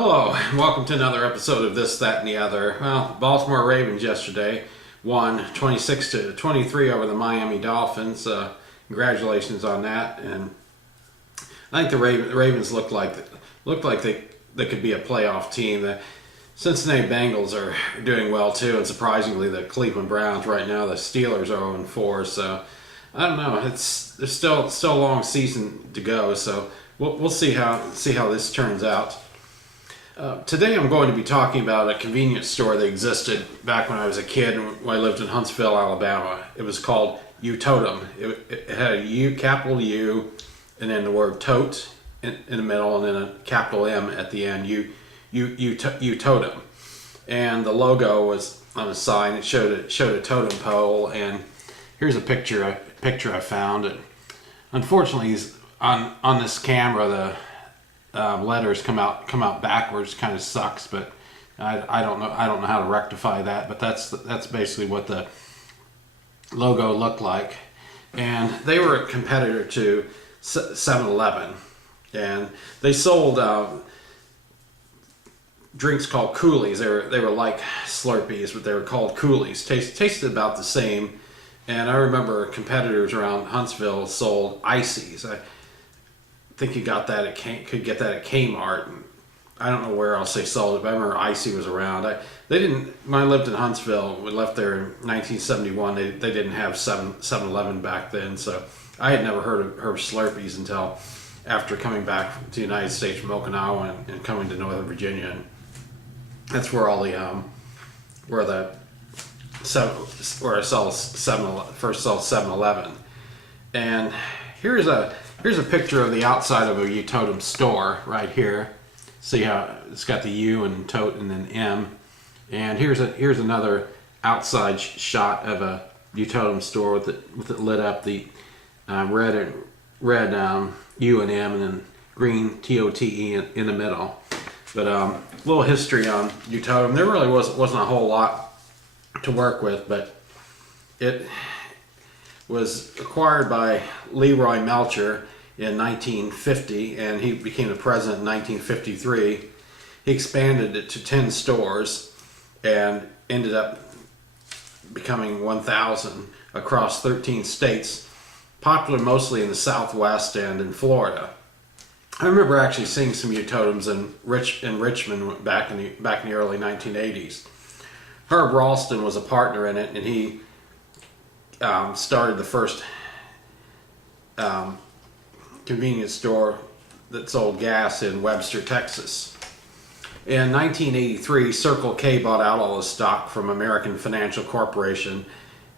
Hello, and welcome to another episode of This, That, and the Other. Well, Baltimore Ravens yesterday won 26-23 over the Miami Dolphins. Congratulations on that. And I think the Ravens looked like they could be a playoff team. The Cincinnati Bengals are doing well too, and surprisingly, the Cleveland Browns right now, the Steelers are 0-4. So I don't know. There's still a long season to go. So we'll see how this turns out. Today I'm going to be talking about a convenience store that existed back when I was a kid, when I lived in Huntsville, Alabama. It was called tote. It had a U, capital U, and then the word tote in the middle, and then a capital M at the end. Tote. And the logo was on the sign. It showed a totem pole, and here's a picture I found. And unfortunately, on this camera, the letters come out backwards. Kind of sucks, but I don't know how to rectify that. But that's basically what the logo looked like. And they were a competitor to 7-Eleven, and they sold drinks called Coolies. They were like Slurpees, but they were called Coolies. Tasted about the same. And I remember competitors around Huntsville sold ices. I think you could get that at Kmart. And I don't know where else they sold it, but I remember Icy was around. When I lived in Huntsville, we left there in 1971. They didn't have 7-Eleven back then, so I had never heard of Slurpees until after coming back to the United States from Okinawa and coming to Northern Virginia. And that's where all the where I first saw 7-Eleven. And here's a picture of the outside of a totem store right here. See how it's got the U and tote and then M. And here's another outside shot of a totem store with it lit up, the red U and M, and then green TOTE in the middle. But a little history on totem. There really wasn't a whole lot to work with, but it was acquired by Leroy Melcher in 1950, and he became the president in 1953. He expanded it to 10 stores and ended up becoming 1,000 across 13 states, popular mostly in the Southwest and in Florida. I remember actually seeing some totems in Richmond back in the early 1980s. Herb Ralston was a partner in it, and he started the first convenience store that sold gas in Webster, Texas. In 1983, Circle K bought out all the stock from American Financial Corporation,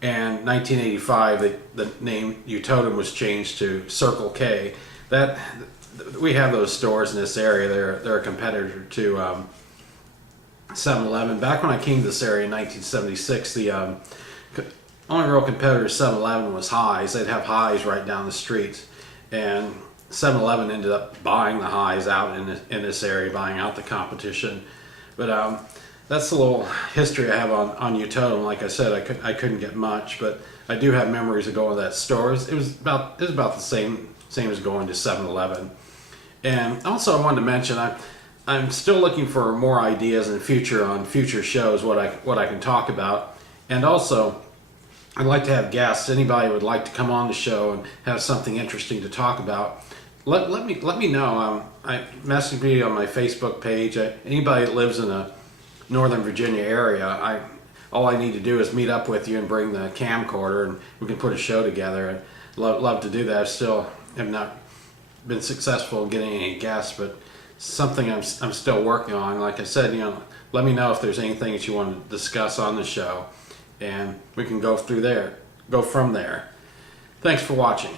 and 1985 the name Totem was changed to Circle K. We have those stores in this area. They're a competitor to 7-Eleven. Back when I came to this area in 1976, the only real competitor to 7-Eleven was Highs. They'd have Highs right down the street, and 7-Eleven ended up buying the Highs out in this area, buying out the competition. But that's a little history I have on Totem. Like I said, I couldn't get much, but I do have memories of going to that store. It was about the same as going to 7-Eleven. And also, I wanted to mention I'm still looking for more ideas in future shows what I can talk about, and also I'd like to have guests. Anybody who would like to come on the show and have something interesting to talk about, let me know. I message me on my Facebook page. Anybody that lives in the Northern Virginia area, all I need to do is meet up with you and bring the camcorder, and we can put a show together. And love to do that. I still have not been successful in getting any guests, but something I'm still working on. Like I said, let me know if there's anything that you want to discuss on the show, and we can go from there. Thanks for watching.